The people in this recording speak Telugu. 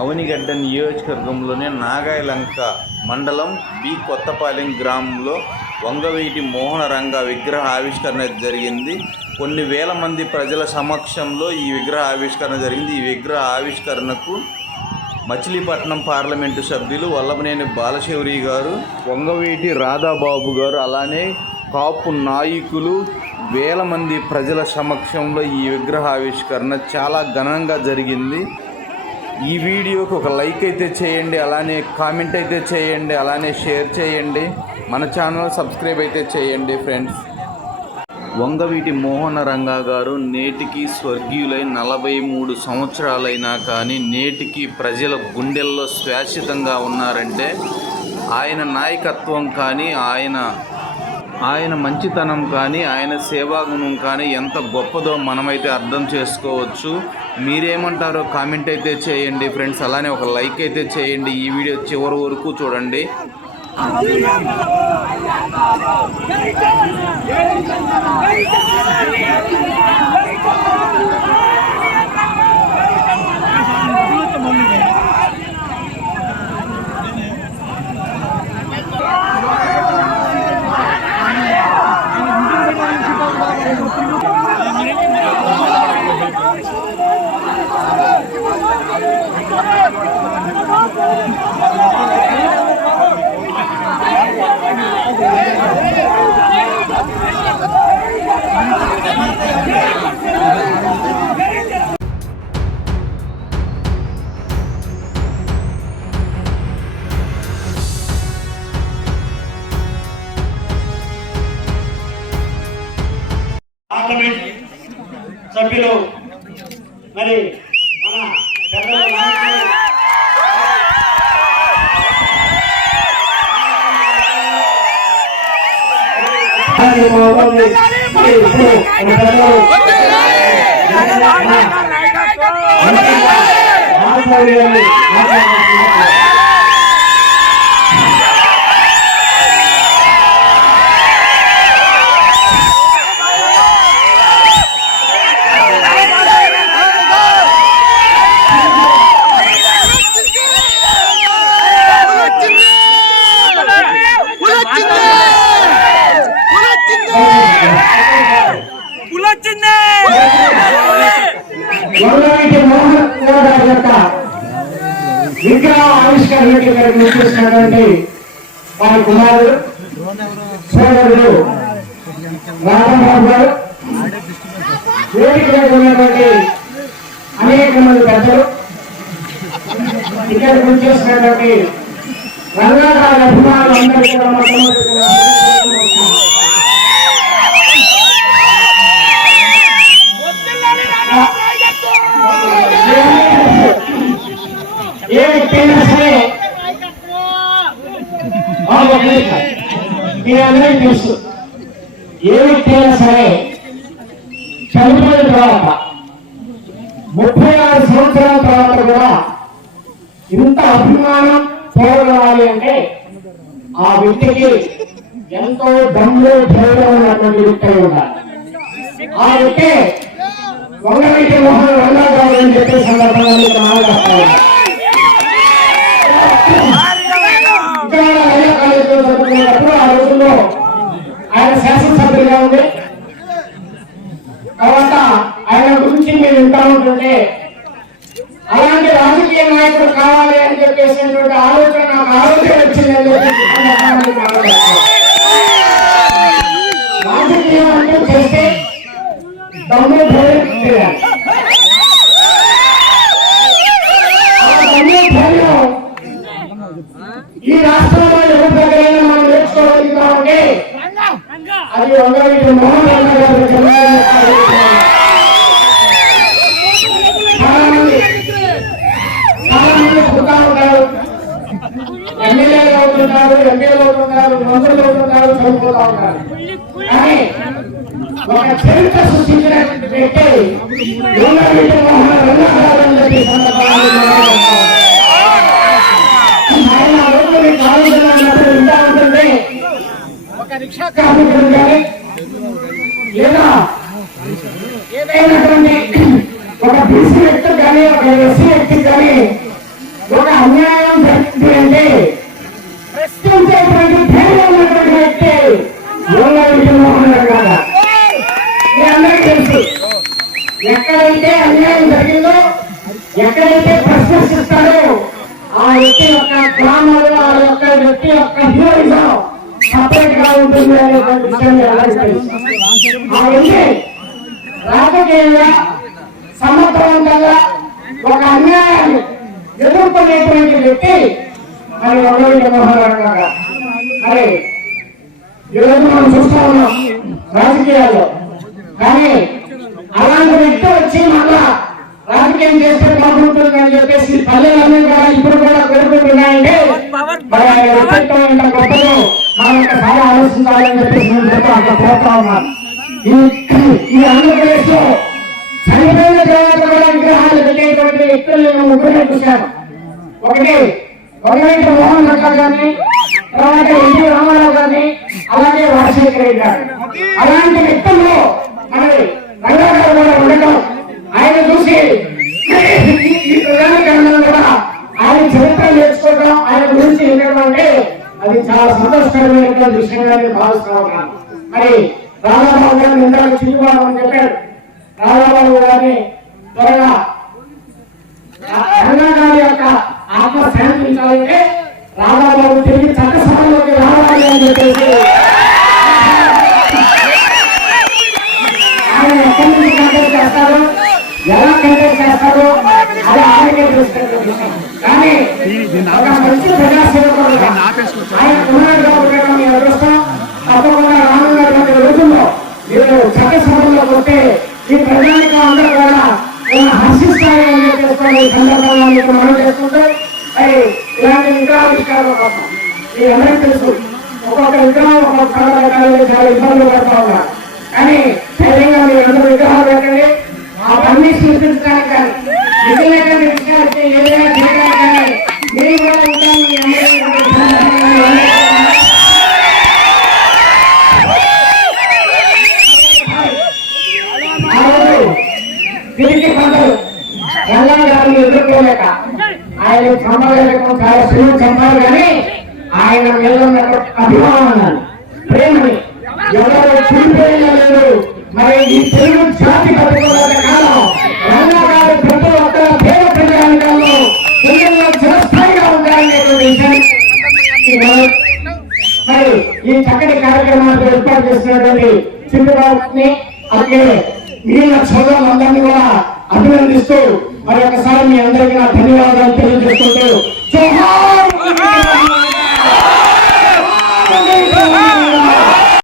అవనిగడ్డ నియోజకవర్గంలోని నాగాయలంక మండలం బి. కొత్తపాలెం గ్రామంలో వంగవీటి మోహనరంగ విగ్రహ ఆవిష్కరణ జరిగింది. కొన్ని వేల మంది ప్రజల సమక్షంలో ఈ విగ్రహ ఆవిష్కరణ జరిగింది. ఈ విగ్రహ ఆవిష్కరణకు మచిలీపట్నం పార్లమెంటు సభ్యులు వల్లభనేని బాలశౌరి గారు వంగవీటి రాధాబాబు గారు అలానే కాపు నాయకులు వేల మంది ప్రజల సమక్షంలో ఈ విగ్రహ ఆవిష్కరణ చాలా ఘనంగా జరిగింది. ఈ వీడియోకి ఒక లైక్ అయితే చేయండి అలానే కామెంట్ అయితే చేయండి అలానే షేర్ చేయండి. మన ఛానల్ సబ్స్క్రైబ్ అయితే చేయండి ఫ్రెండ్స్. వంగవీటి మోహన రంగా గారు నేటికి స్వర్గీయులై నలభై మూడు సంవత్సరాలైనా కానీ నేటికి ప్రజల గుండెల్లో శాశ్వతంగా ఉన్నారంటే ఆయన నాయకత్వం కానీ ఆయన ఆయన మంచితనం కానీ ఆయన సేవాగుణం కానీ ఎంత గొప్పదో మనమైతే అర్థం చేసుకోవచ్చు. మీరేమంటారో కామెంట్ అయితే చేయండి ఫ్రెండ్స్. అలానే ఒక లైక్ అయితే చేయండి. ఈ వీడియో చివరి వరకు చూడండి. సభ్యులు. మరి మన ఇప్పుడు మన పెద్దలు రామమౌళి గారిని మాట్లాడుతున్నారు. వంగవీటి మోహన్ గారి యొక్క విగ్రహ రెడ్డి గారు వచ్చేసినటువంటి వారి కుమారుడు సోదరుడు రాధాబాబు గారు వేదిక ఉన్నటువంటి అనేక మంది పెద్దలు ఇక్కడ వచ్చేసినటువంటి రంగారావు అభిమానులు అందరికీ కూడా మొట్టమొదటిగా ఏ వ్యక్తైనా సరే ఆ ఒక నిమిషం. మీ అందరికీ తెలుసు. ఏ వ్యక్తి అయినా సరే చనిపోయిన తర్వాత ముప్పై ఆరు సంవత్సరాల తర్వాత కూడా ఇంత అభిమానం పోరాడాలి అంటే ఆ వ్యక్తికి ఎంతో దమ్ము ధైర్యం ఉన్నటువంటి వ్యక్తి అయి ఉండాలి. ఆ వ్యక్తి వంగవీటి మోహన్ రంగా గారు అని చెప్పే సందర్భంగా మీకు మాట్లాడతాను విజయవాడ మహిళా కాలేజీలో చదువుకునేటప్పుడు ఆ రోజుల్లో ఆయన శాసనసభ్యులుగా ఉంది తర్వాత ఆయన గురించి మీరు వింటా ఉంటుంటే అలాంటి రాజకీయ నాయకుడు అని చెప్పేసినటువంటి ఆలోచన నాకు ఆలోచన వచ్చింది రాజకీయం అంటే చేస్తే దమ్ము ధైర్యం చేయాలి. ఈ రాష్ట్రంలో ఎవరి దగ్గరైనా మనం నేర్చుకోవాలి కాబట్టి అది ఒకరి మోహన్ రంగ గారి జన్మదిన కార్యక్రమం. చాలా మంది చాలా మంది పుడతా ఉంటారు ఎమ్మెల్యేలు ఎంపీలు అవుతుంటారు మంత్రులు అవుతుంటారు చదువుకుంటా ఉన్నారు కానీ ఒక చరిత్ర సృష్టించినటువంటి వ్యక్తి లేదా ఏదైనటువంటి ఒక బీసీ వ్యక్తి కానీ ఒక ఎస్సీ వ్యక్తి కానీ ఒక అన్యాయ ప్రశ్నించేటువంటి ధైర్యం ఉన్నటువంటి వ్యక్తి యోగారెడ్డి మోహన్ మీ అందరికీ తెలుసు. ఎక్కడైతే అన్యాయం జరిగిందో ఎక్కడైతే ప్రశ్నిస్తాడో ఆ వ్యక్తి యొక్క గ్రామంలో ఆ యొక్క వ్యక్తి యొక్క హీరోయిజం సపరేట్గా ఉంటుంది అనేటువంటి విషయం ఆ వ్యక్తి రాజకీయంగా సమర్థవంతంగా ఒక అన్యాయాన్ని ఎదుర్కొనేటువంటి వ్యక్తి మరి వంగవీటి మరి ఈరోజు మనం చూస్తా ఉన్నాం రాజకీయాల్లో. కానీ అలాంటి వ్యక్తి వచ్చి మళ్ళా రాజకీయం చేస్తే బాగుంటుంది అని చెప్పేసి పల్లెలన్నీ కూడా ఇప్పుడు కూడా కోరుకుంటున్నాయంటే మరి ఆయన వ్యక్తిత్వం ఎంత గొప్పదో మనం ఒకసారి ఆలోచించాలని చెప్పేసి నేను చెప్తా అక్కడ పోతా ఉన్నాను ఈ ఈ ఆంధ్రప్రదేశ్లో చనిపోయిన తర్వాత కూడా విగ్రహాలు పెట్టేటువంటి వ్యక్తులు నేను ముగ్గురు చూశాను ఒకటి వంగవీటి మోహన్ రెడ్డి గారిని తర్వాత ఎన్టీ రామారావు గారిని అలాగే రాజశేఖర రెడ్డి గారు అలాంటి వ్యక్తుల్లో మరి రంగారావు గారు ఉండటం ఆయన చూసి ఈ- ఈ ప్రధానకరణలో కూడా ఆయన చరిత్ర నేర్చుకోవడం ఆయన గురించి వినడం అంటే అది చాలా సంతోషకరమైనటువంటి విషయంగా నేను భావిస్తా ఉన్నాను మరి రామారావు గారిని ఇందాక చిరుబాబు అని చెప్పారు రామారావు గారిని త్వరగా తెలంగాణ యొక్క ఆత్మ శాంతించాలంటే రామాబాబు తిరిగి చట్టసభలోకి రావాలి అని చెప్పేసి ఆయన ఎక్కడి నుంచి కంటెక్ట్ చేస్తారు ఎలా కంటెక్ట్ చేస్తారు అది ఆయనకే కానీ ఒక మంచి ఆయన కుమారుగా ఉండడం మీ అదృష్టం. తప్పకుండా రానున్నటువంటి రోజుల్లో మీరు ఉంటే ఈ ప్రజానికం అందరూ కూడా హర్షిస్తారని చెప్పేసుకోవాలి ఈ సందర్భంగా మీకు మనం విగ్రహం ఒక్కొక్క చాలా ఇబ్బందులు పడతా ఉన్నారు. కానీ ధైర్యంగా మీరు అందరూ విగ్రహాలు పెట్టండి. ఆ పని సృష్టించడానికి కానీ నిజమైనటువంటి ఏదైనా చేయడానికి కానీ మీరు కూడా ఉంటాను మీ తిరిగి ఎదుర్కోలేక ఆయన చంపగలగడం చాలా సులువు చంపారు కానీ ఆయన మీద అభిమానం అభిమానాన్ని ప్రేమని ఎవరో చూడిపోయినా లేదు మరి ఈ తెలుగు జాతి పట్టుకోవాల కాలం రమణ గారి ఈ చక్కటి కార్యక్రమానికి ఏర్పాటు చేసినటువంటి చిన్నబాబుని అలాగే మిగిలిన సోదరులందరినీ కూడా అభినందిస్తూ మరి ఒకసారి మీ అందరికీ నా ధన్యవాదాలు తెలియజేసుకుంటూ